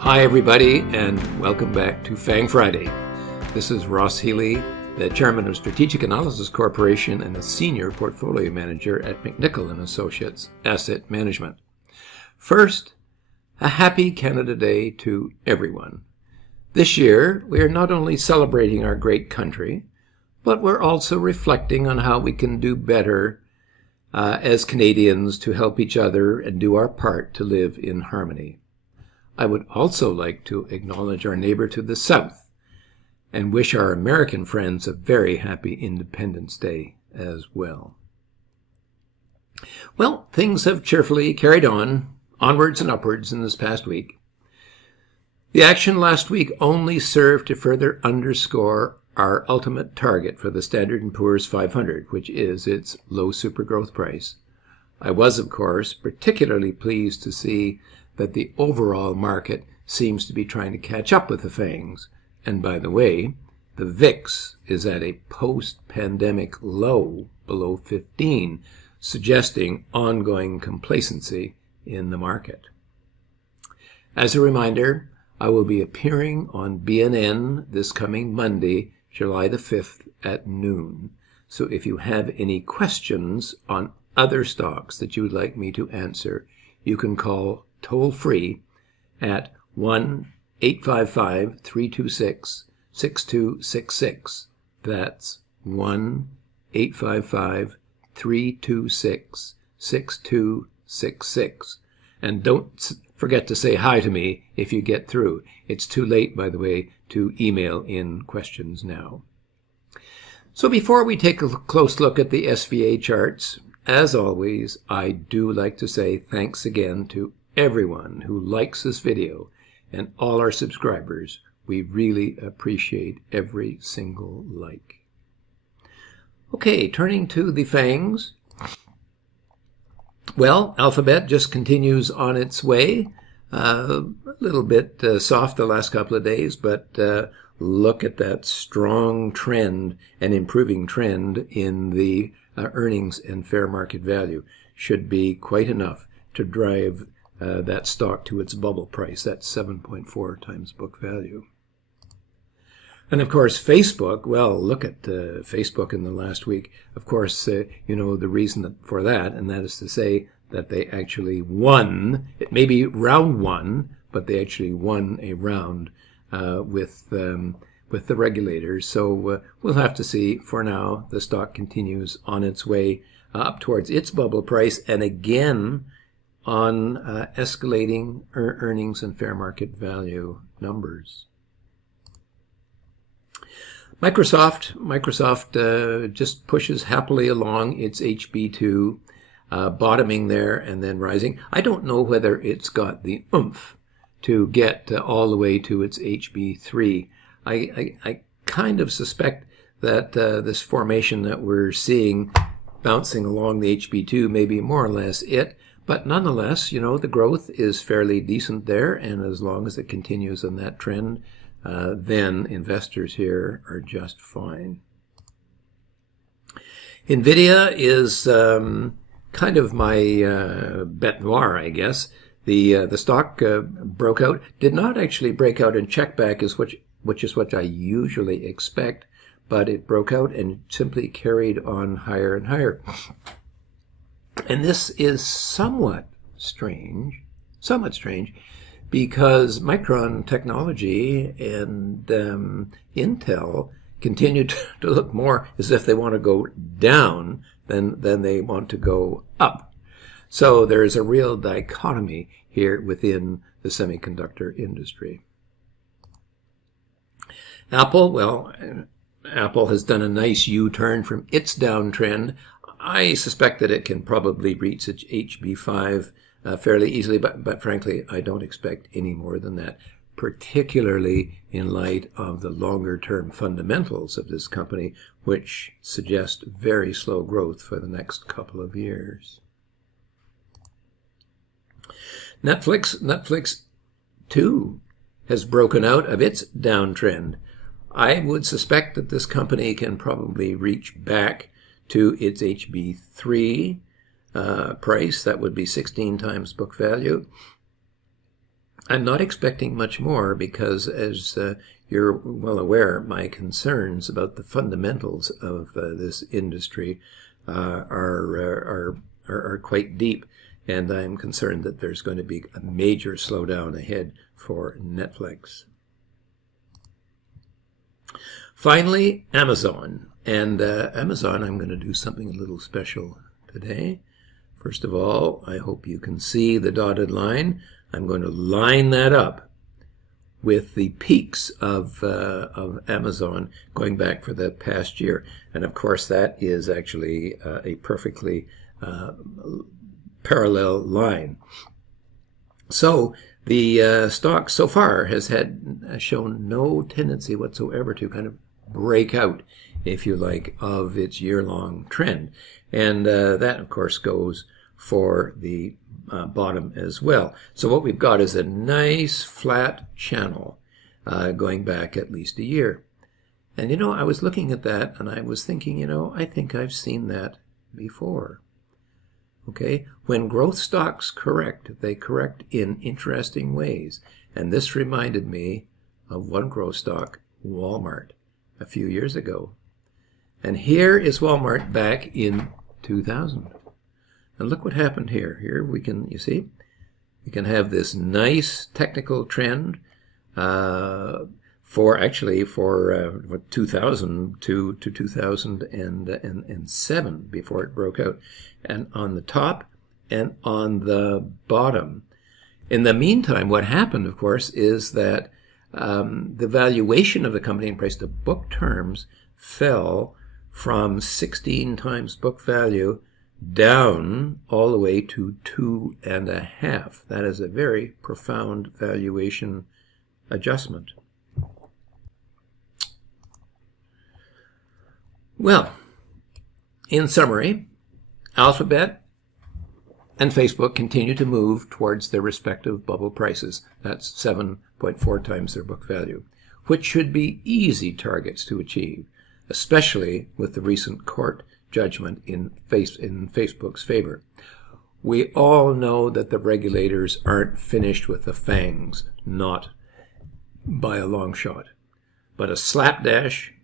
Hi everybody, and welcome back to FANG Friday. This is Ross Healy, the Chairman of Strategic Analysis Corporation and the Senior Portfolio Manager at McNichol & Associates Asset Management. First, a happy Canada Day to everyone. This year, we are not only celebrating our great country, but we're also reflecting on how we can do better as Canadians to help each other and do our part to live in harmony. I would also like to acknowledge our neighbor to the south and wish our American friends a very happy Independence Day as well. Well, things have cheerfully carried on, onwards and upwards in this past week. The action last week only served to further underscore our ultimate target for the Standard & Poor's 500, which is its low super growth price. I was, of course, particularly pleased to see that the overall market seems to be trying to catch up with the FANGs. And by the way, the VIX is at a post-pandemic low below 15, suggesting ongoing complacency in the market. As a reminder, I will be appearing on BNN this coming Monday, July the 5th at noon. So if you have any questions on other stocks that you would like me to answer, you can call toll-free at 1-855-326-6266. That's 1-855-326-6266. And don't forget to say hi to me if you get through. It's too late, by the way, to email in questions now. So before we take a close look at the SVA charts, as always, I do like to say thanks again to everyone who likes this video and all our subscribers. We really appreciate every single like. Okay, turning to the FANGs. Well, Alphabet just continues on its way. A little bit soft the last couple of days, but look at that strong trend and improving trend in the earnings and fair market value. Should be quite enough to drive that stock to its bubble price. That's 7.4 times book value. And of course, Facebook, well, look at Facebook in the last week. Of course, you know the reason for that, and that is to say that they actually won. It may be round one, but they actually won a round with the regulators. So we'll have to see. For now, the stock continues on its way up towards its bubble price, and again on escalating earnings and fair market value numbers. Microsoft just pushes happily along its HB2, bottoming there and then rising. I don't know whether it's got the oomph to get all the way to its HB3. I kind of suspect that this formation that we're seeing bouncing along the HB2 may be more or less it. But nonetheless, you know, the growth is fairly decent there, and as long as it continues on that trend, then investors here are just fine. NVIDIA is kind of my bête noire, I guess. The stock broke out, did not actually break out and check back, which is what I usually expect, but it broke out and simply carried on higher and higher. And this is somewhat strange, because Micron Technology and Intel continue to look more as if they want to go down than they want to go up. So there is a real dichotomy here within the semiconductor industry. Apple, well, Apple has done a nice U-turn from its downtrend. I suspect that it can probably reach its HB5 fairly easily, but frankly, I don't expect any more than that, particularly in light of the longer-term fundamentals of this company, which suggest very slow growth for the next couple of years. Netflix too has broken out of its downtrend. I would suspect that this company can probably reach back to its HB3 price. That would be 16 times book value. I'm not expecting much more because, as you're well aware, my concerns about the fundamentals of this industry are quite deep, and I'm concerned that there's going to be a major slowdown ahead for Netflix. Finally, Amazon. And Amazon, I'm going to do something a little special today. First of all, I hope you can see the dotted line. I'm going to line that up with the peaks of Amazon going back for the past year. And of course, that is actually a perfectly parallel line. So the stock so far has shown no tendency whatsoever to kind of break out, if you like, of its year-long trend. And that, of course, goes for the bottom as well. So what we've got is a nice flat channel going back at least a year. And, I was looking at that and I was thinking, I think I've seen that before. Okay, when growth stocks correct, they correct in interesting ways. And this reminded me of one growth stock, Walmart, a few years ago. And here is Walmart back in 2000. And look what happened here. Here we can, you see, we can have this nice technical trend for 2000 to 2007 before it broke out, and on the top and on the bottom. In the meantime, what happened, of course, is that the valuation of the company in price to book terms fell from 16 times book value down all the way to 2.5. That is a very profound valuation adjustment. Well, in summary, Alphabet and Facebook continue to move towards their respective bubble prices. That's 7.4 times their book value, which should be easy targets to achieve, especially with the recent court judgment in Facebook's favor. We all know that the regulators aren't finished with the FANGs, not by a long shot. But a slapdash,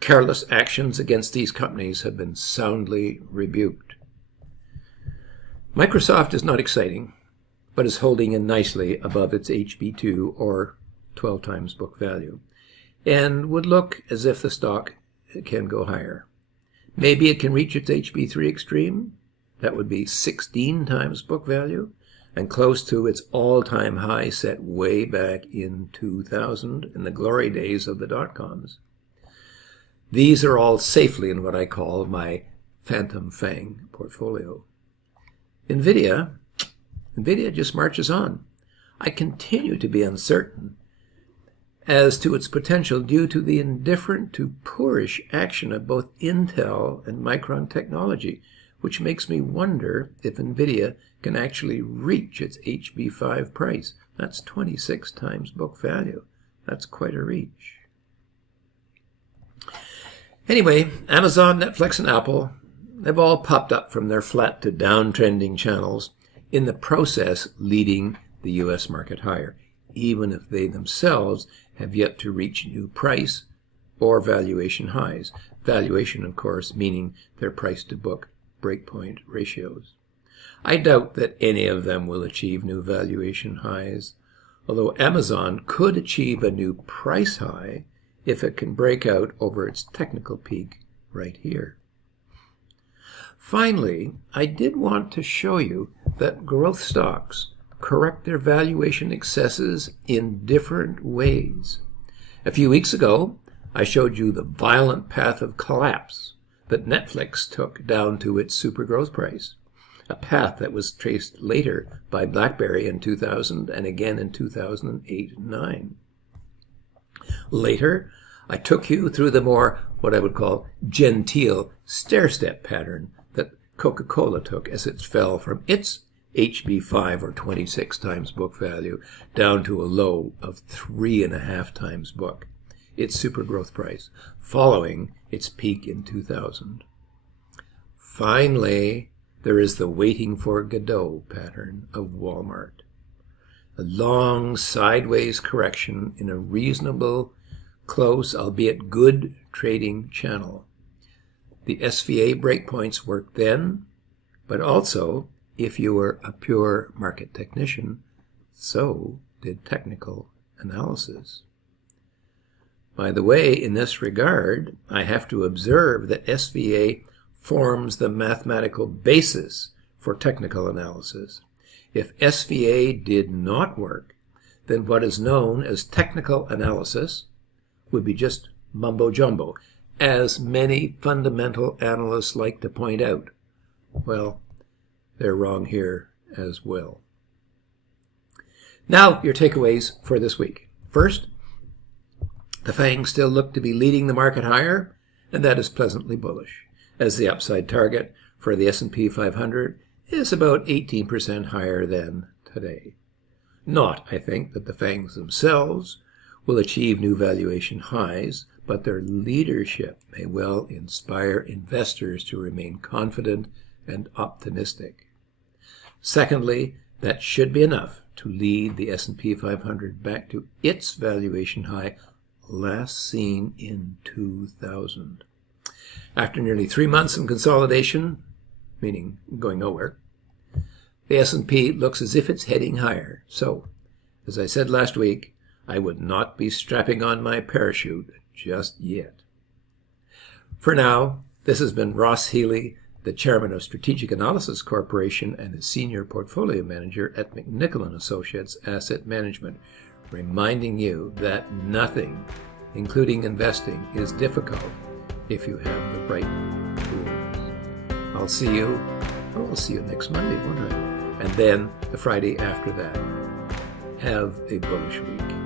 careless actions against these companies have been soundly rebuked. Microsoft is not exciting, but is holding in nicely above its HB2 or 12 times book value, and would look as if the stock can go higher. Maybe it can reach its HB3 extreme. That would be 16 times book value and close to its all-time high set way back in 2000 in the glory days of the dot-coms. These are all safely in what I call my phantom FANG portfolio. NVIDIA just marches on. I continue to be uncertain as to its potential due to the indifferent to poorish action of both Intel and Micron Technology, which makes me wonder if NVIDIA can actually reach its HB5 price. That's 26 times book value. That's quite a reach. Anyway, Amazon, Netflix, and Apple have all popped up from their flat to downtrending channels, in the process leading the U.S. market higher, even if they themselves have yet to reach new price or valuation highs. Valuation, of course, meaning their price-to-book breakpoint ratios. I doubt that any of them will achieve new valuation highs, although Amazon could achieve a new price high if it can break out over its technical peak right here. Finally, I did want to show you that growth stocks correct their valuation excesses in different ways. A few weeks ago, I showed you the violent path of collapse that Netflix took down to its super growth price, a path that was traced later by BlackBerry in 2000 and again in 2008 and 2009. Later, I took you through the more, what I would call, genteel stair-step pattern that Coca-Cola took as it fell from its HB5 or 26 times book value down to a low of 3.5 times book, its super growth price, following its peak in 2000. Finally, there is the waiting for Godot pattern of Walmart. a long sideways correction in a reasonable, close, albeit good trading channel. The SVA breakpoints worked then, but also, if you were a pure market technician, so did technical analysis. By the way, in this regard, I have to observe that SVA forms the mathematical basis for technical analysis. If SVA did not work, then what is known as technical analysis would be just mumbo-jumbo, as many fundamental analysts like to point out. Well, they're wrong here as well. Now, your takeaways for this week. First, the FANGs still look to be leading the market higher, and that is pleasantly bullish, as the upside target for the S&P 500 is about 18% higher than today. Not, I think, that the FANGs themselves will achieve new valuation highs, but their leadership may well inspire investors to remain confident and optimistic. Secondly, that should be enough to lead the S&P 500 back to its valuation high last seen in 2000. After nearly 3 months of consolidation, meaning going nowhere, the S&P looks as if it's heading higher. So, as I said last week, I would not be strapping on my parachute just yet. For now, this has been Ross Healy, the chairman of Strategic Analysis Corporation and a senior portfolio manager at McNichol & Associates Asset Management, reminding you that nothing, including investing, is difficult if you have the right tools. I'll see you next Monday, won't I? And then the Friday after that. Have a bullish week.